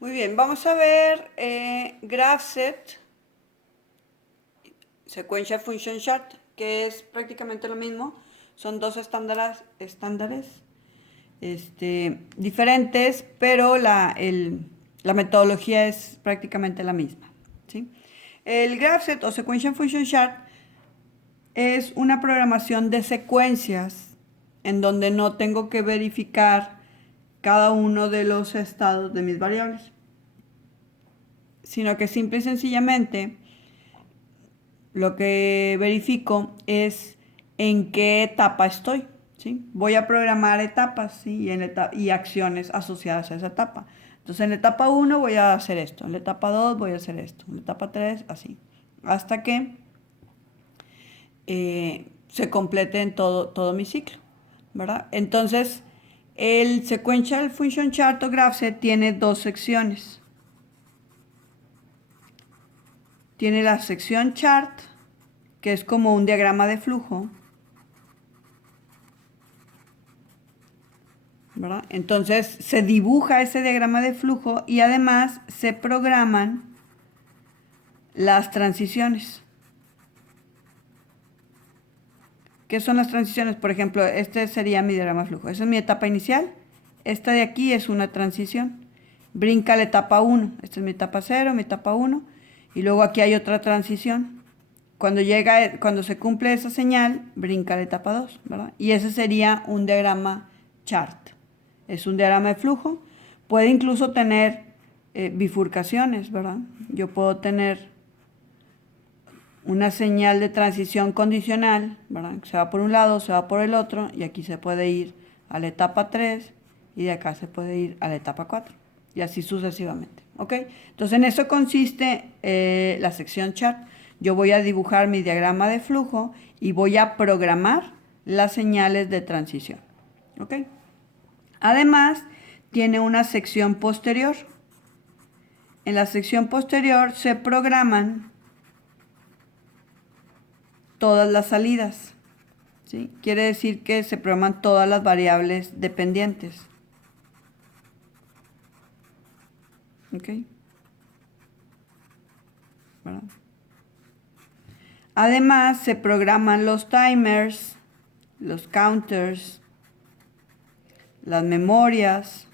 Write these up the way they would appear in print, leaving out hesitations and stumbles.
Muy bien, vamos a ver GraphSet, Sequential Function Chart, que es prácticamente lo mismo. Son dos estándares diferentes, pero la metodología es prácticamente la misma. ¿Sí? El GraphSet o Sequential Function Chart es una programación de secuencias en donde no tengo que verificar cada uno de los estados de mis variables, sino que simple y sencillamente lo que verifico es en qué etapa estoy. ¿Sí? Voy a programar etapas, ¿sí? y acciones asociadas a esa etapa. Entonces en la etapa 1 voy a hacer esto, en la etapa 2 voy a hacer esto, en la etapa 3 así, hasta que se complete en todo mi ciclo, ¿verdad? Entonces el Sequential Function Chart o GraphSet tiene dos secciones. Tiene la sección Chart, que es como un diagrama de flujo, ¿verdad? Entonces se dibuja ese diagrama de flujo y además se programan las transiciones. ¿Qué son las transiciones? Por ejemplo, este sería mi diagrama de flujo. Esa es mi etapa inicial. Esta de aquí es una transición. Brinca la etapa 1. Esta es mi etapa 0, mi etapa 1. Y luego aquí hay otra transición. Cuando se cumple esa señal, brinca la etapa 2, ¿verdad? Y ese sería un diagrama chart. Es un diagrama de flujo. Puede incluso tener bifurcaciones, ¿verdad? Yo puedo tener una señal de transición condicional, ¿verdad? Se va por un lado, se va por el otro, y aquí se puede ir a la etapa 3 y de acá se puede ir a la etapa 4 y así sucesivamente, ¿ok? Entonces en eso consiste la sección chart. Yo voy a dibujar mi diagrama de flujo y voy a programar las señales de transición, ¿ok? Además, tiene una sección posterior. En la sección posterior se programan todas las salidas, ¿sí? Quiere decir que se programan todas las variables dependientes, ¿ok? ¿Verdad? Además, se programan los timers, los counters, las memorias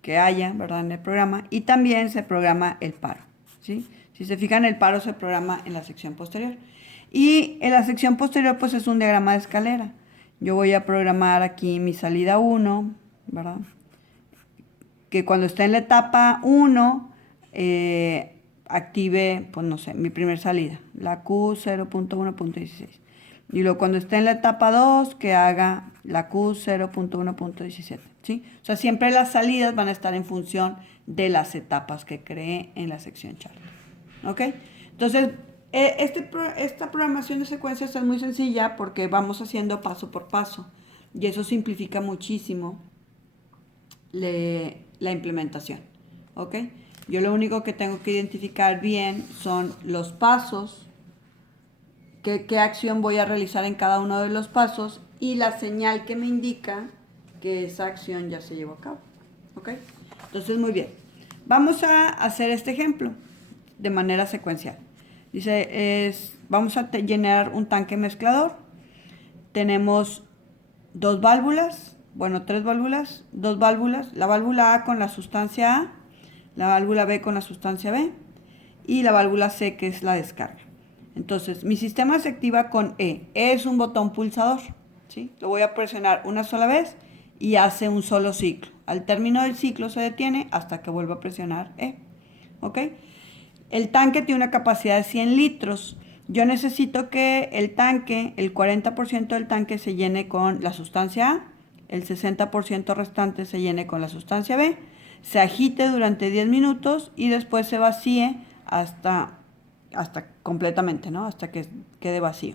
que haya, ¿verdad? En el programa, y también se programa el paro, ¿sí? Si se fijan, el paro se programa en la sección posterior. Y en la sección posterior, pues es un diagrama de escalera. Yo voy a programar aquí mi salida 1, ¿verdad? Que cuando esté en la etapa 1, active, pues no sé, mi primer salida, la Q0.1.16. Y luego cuando esté en la etapa 2, que haga la Q0.1.17, ¿sí? O sea, siempre las salidas van a estar en función de las etapas que creé en la sección chart. ¿Ok? Entonces, esta programación de secuencias es muy sencilla porque vamos haciendo paso por paso. Y eso simplifica muchísimo la implementación. ¿Ok? Yo lo único que tengo que identificar bien son los pasos, qué acción voy a realizar en cada uno de los pasos y la señal que me indica que esa acción ya se llevó a cabo. ¿Ok? Entonces, muy bien. Vamos a hacer este ejemplo de manera secuencial. Dice, vamos a llenar un tanque mezclador. Tenemos dos válvulas, bueno, tres válvulas, dos válvulas, la válvula A con la sustancia A, la válvula B con la sustancia B y la válvula C que es la descarga. Entonces, mi sistema se activa con E. E es un botón pulsador, ¿sí? Lo voy a presionar una sola vez y hace un solo ciclo. Al término del ciclo se detiene hasta que vuelva a presionar E, ¿ok? El tanque tiene una capacidad de 100 litros. Yo necesito que el tanque, el 40% del tanque se llene con la sustancia A, el 60% restante se llene con la sustancia B, se agite durante 10 minutos y después se vacíe hasta completamente, ¿no? Hasta que quede vacío.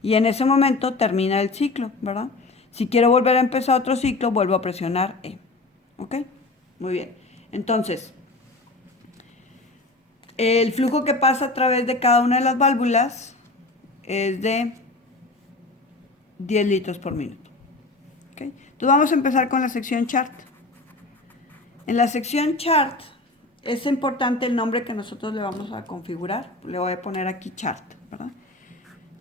Y en ese momento termina el ciclo, ¿verdad? Si quiero volver a empezar otro ciclo, vuelvo a presionar E. ¿Ok? Muy bien. Entonces, el flujo que pasa a través de cada una de las válvulas es de 10 litros por minuto. ¿Okay? Entonces vamos a empezar con la sección chart. En la sección chart es importante el nombre que nosotros le vamos a configurar. Le voy a poner aquí chart, ¿verdad?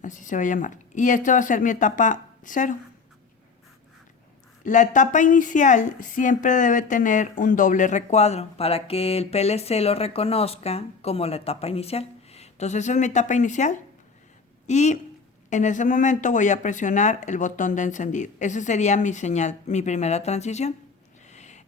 Así se va a llamar. Y esta va a ser mi etapa 0. La etapa inicial siempre debe tener un doble recuadro para que el PLC lo reconozca como la etapa inicial. Entonces esa es mi etapa inicial y en ese momento voy a presionar el botón de encendido. Esa sería mi señal, mi primera transición.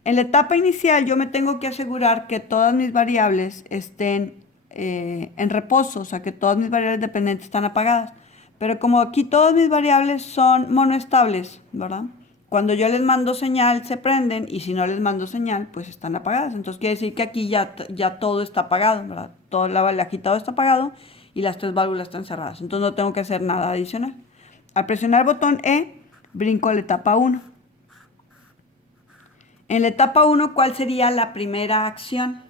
En la etapa inicial yo me tengo que asegurar que todas mis variables estén en reposo, o sea que todas mis variables dependientes están apagadas. Pero como aquí todas mis variables son monoestables, ¿verdad? Cuando yo les mando señal se prenden y si no les mando señal pues están apagadas. Entonces quiere decir que aquí ya todo está apagado, ¿verdad? Todo el agitado está apagado y las 3 válvulas están cerradas. Entonces no tengo que hacer nada adicional. Al presionar el botón E, brinco a la etapa 1. En la etapa 1, ¿cuál sería la primera acción?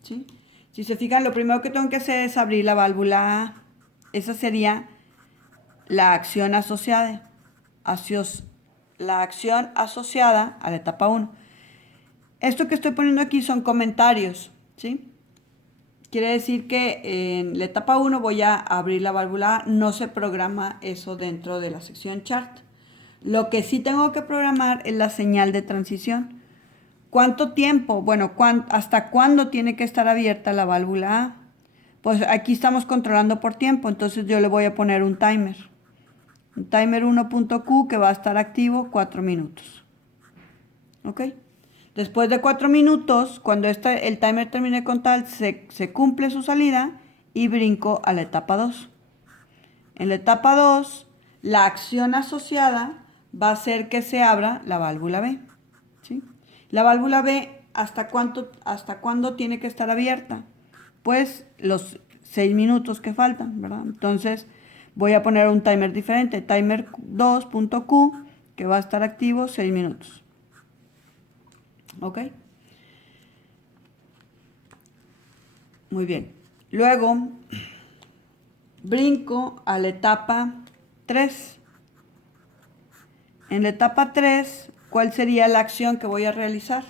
¿Sí? Si se fijan, lo primero que tengo que hacer es abrir la válvula A. Esa sería la acción asociada. La acción asociada a la etapa 1. Esto que estoy poniendo aquí son comentarios, ¿sí? Quiere decir que en la etapa 1 voy a abrir la válvula A. No se programa eso dentro de la sección chart. Lo que sí tengo que programar es la señal de transición. ¿Cuánto tiempo? Bueno, ¿hasta cuándo tiene que estar abierta la válvula A? Pues aquí estamos controlando por tiempo, entonces yo le voy a poner un timer. Un timer 1.Q que va a estar activo 4 minutos. ¿Ok? Después de 4 minutos, cuando el timer termine de contar, se cumple su salida y brinco a la etapa 2. En la etapa 2, la acción asociada va a hacer que se abra la válvula B. ¿Sí? La válvula B, ¿hasta cuándo tiene que estar abierta? Pues los 6 minutos que faltan, ¿verdad? Entonces voy a poner un timer diferente, timer 2.Q, que va a estar activo 6 minutos. ¿Ok? Muy bien. Luego brinco a la etapa 3. En la etapa 3, ¿cuál sería la acción que voy a realizar?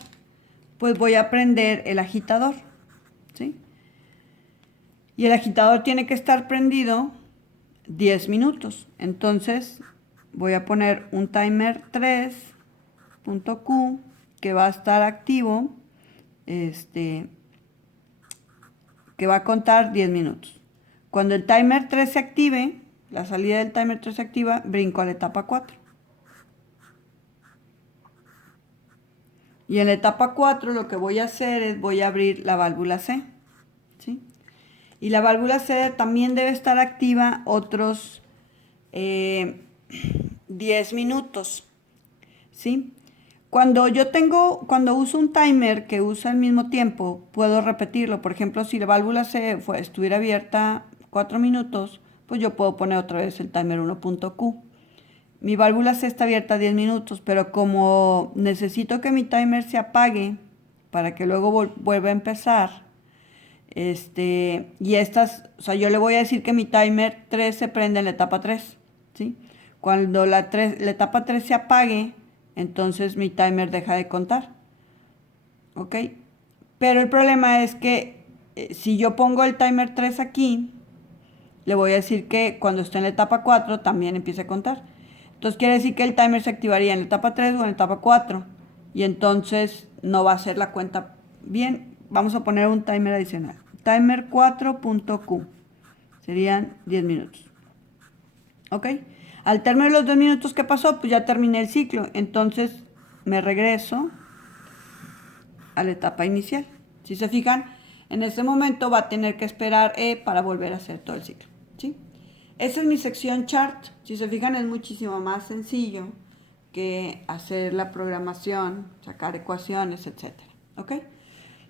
Pues voy a prender el agitador, ¿sí? Y el agitador tiene que estar prendido 10 minutos. Entonces voy a poner un timer 3.Q que va a estar activo, que va a contar 10 minutos. Cuando el timer 3 se active, la salida del timer 3 se activa, brinco a la etapa 4. Y en la etapa 4 lo que voy a hacer es voy a abrir la válvula C, ¿sí? Y la válvula C también debe estar activa otros 10 minutos, ¿sí? Cuando uso un timer que usa al mismo tiempo, puedo repetirlo. Por ejemplo, si la válvula C estuviera abierta 4 minutos, pues yo puedo poner otra vez el timer 1.Q. Mi válvula C está abierta 10 minutos, pero como necesito que mi timer se apague para que luego vuelva a empezar, o sea, yo le voy a decir que mi timer 3 se prende en la etapa 3, ¿sí? Cuando la etapa 3 se apague, entonces mi timer deja de contar, ¿ok? Pero el problema es que si yo pongo el timer 3 aquí, le voy a decir que cuando esté en la etapa 4 también empiece a contar. Entonces quiere decir que el timer se activaría en la etapa 3 o en la etapa 4 y entonces no va a hacer la cuenta bien. Vamos a poner un timer adicional. Timer 4.Q. Serían 10 minutos. ¿Ok? Al término de los 2 minutos que pasó, pues ya terminé el ciclo. Entonces me regreso a la etapa inicial. Si se fijan, en este momento va a tener que esperar E para volver a hacer todo el ciclo. ¿Sí? Esa es mi sección chart. Si se fijan, es muchísimo más sencillo que hacer la programación, sacar ecuaciones, etc. ¿Ok?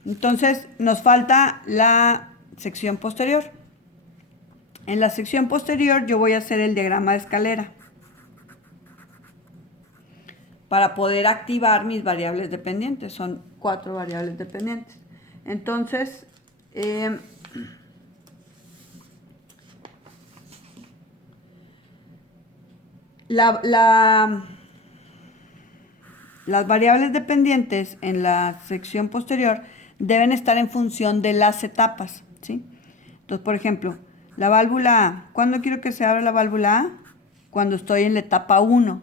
Entonces, nos falta la sección posterior. En la sección posterior yo voy a hacer el diagrama de escalera para poder activar mis variables dependientes. Son 4 variables dependientes. Entonces, la las variables dependientes en la sección posterior deben estar en función de las etapas, ¿sí? Entonces, por ejemplo, la válvula A. ¿Cuándo quiero que se abra la válvula A? Cuando estoy en la etapa 1,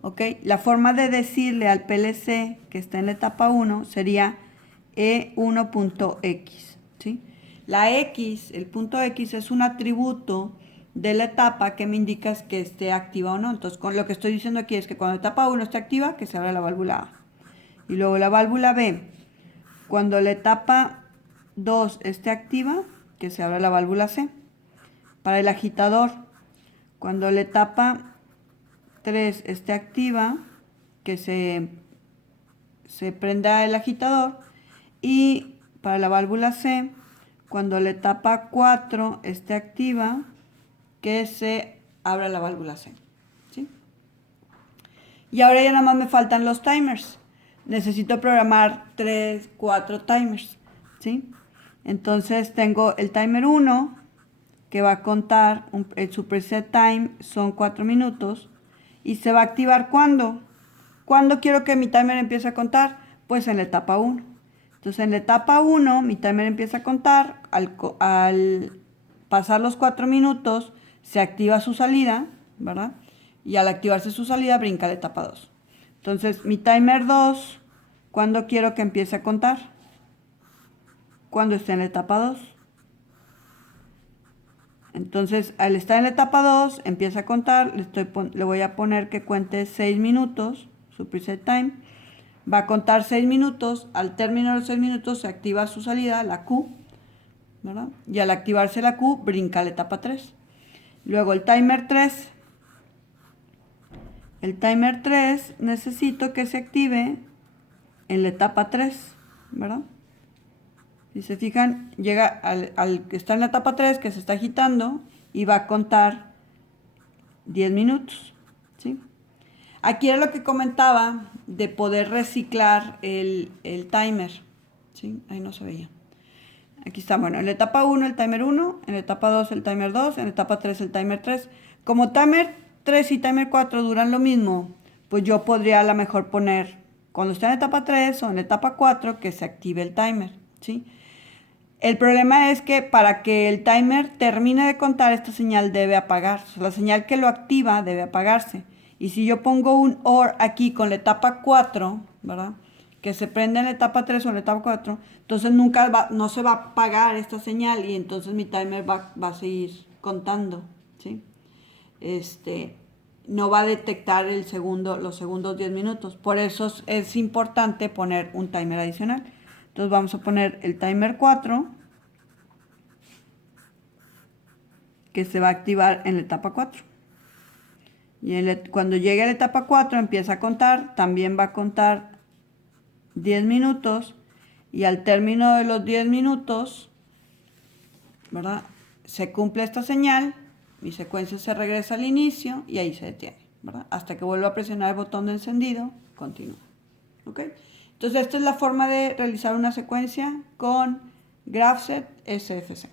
¿ok? La forma de decirle al PLC que está en la etapa 1 sería E1.x, ¿sí? La X, el punto X, es un atributo de la etapa que me indica que esté activa o no. Entonces, con lo que estoy diciendo aquí es que cuando la etapa 1 esté activa, que se abra la válvula A. Y luego la válvula B, cuando la etapa 2 esté activa, que se abra la válvula C. Para el agitador, cuando la etapa 3 esté activa, que se prenda el agitador. Y para la válvula C, cuando la etapa 4 esté activa, que se abra la válvula C, ¿sí? Y ahora ya nada más me faltan los timers. Necesito programar 3, 4 timers, ¿sí? Entonces tengo el timer 1, que va a contar, su preset time son 4 minutos, y se va a activar ¿cuándo? ¿Cuándo quiero que mi timer empiece a contar? Pues en la etapa 1. Entonces en la etapa 1 mi timer empieza a contar, al pasar los 4 minutos se activa su salida, ¿verdad? Y al activarse su salida brinca la etapa 2. Entonces mi timer 2, ¿cuándo quiero que empiece a contar? Cuando esté en la etapa 2. Entonces, al estar en la etapa 2, empieza a contar, le voy a poner que cuente 6 minutos, su preset time. Va a contar 6 minutos, al término de los 6 minutos se activa su salida, la Q, ¿verdad? Y al activarse la Q, brinca la etapa 3. Luego el timer 3. El timer 3 necesito que se active en la etapa 3, ¿verdad? Si se fijan, llega al que está en la etapa 3, que se está agitando, y va a contar 10 minutos, ¿sí? Aquí era lo que comentaba de poder reciclar el timer, ¿sí? Ahí no se veía. Aquí está, bueno, en la etapa 1 el timer 1, en la etapa 2 el timer 2, en la etapa 3 el timer 3. Como timer 3 y timer 4 duran lo mismo, pues yo podría a lo mejor poner, cuando esté en la etapa 3 o en la etapa 4, que se active el timer, ¿sí? El problema es que para que el timer termine de contar, esta señal debe apagarse. La señal que lo activa debe apagarse. Y si yo pongo un OR aquí con la etapa 4, ¿verdad? Que se prende en la etapa 3 o en la etapa 4, entonces no se va a apagar esta señal y entonces mi timer va a seguir contando, ¿sí? No va a detectar los segundos 10 minutos. Por eso es importante poner un timer adicional. Entonces vamos a poner el timer 4, que se va a activar en la etapa 4. Y cuando llegue a la etapa 4 empieza a contar, también va a contar 10 minutos. Y al término de los 10 minutos, ¿verdad? Se cumple esta señal, mi secuencia se regresa al inicio y ahí se detiene, ¿verdad? Hasta que vuelva a presionar el botón de encendido, continúa. ¿Ok? Entonces esta es la forma de realizar una secuencia con GraphSet SFC.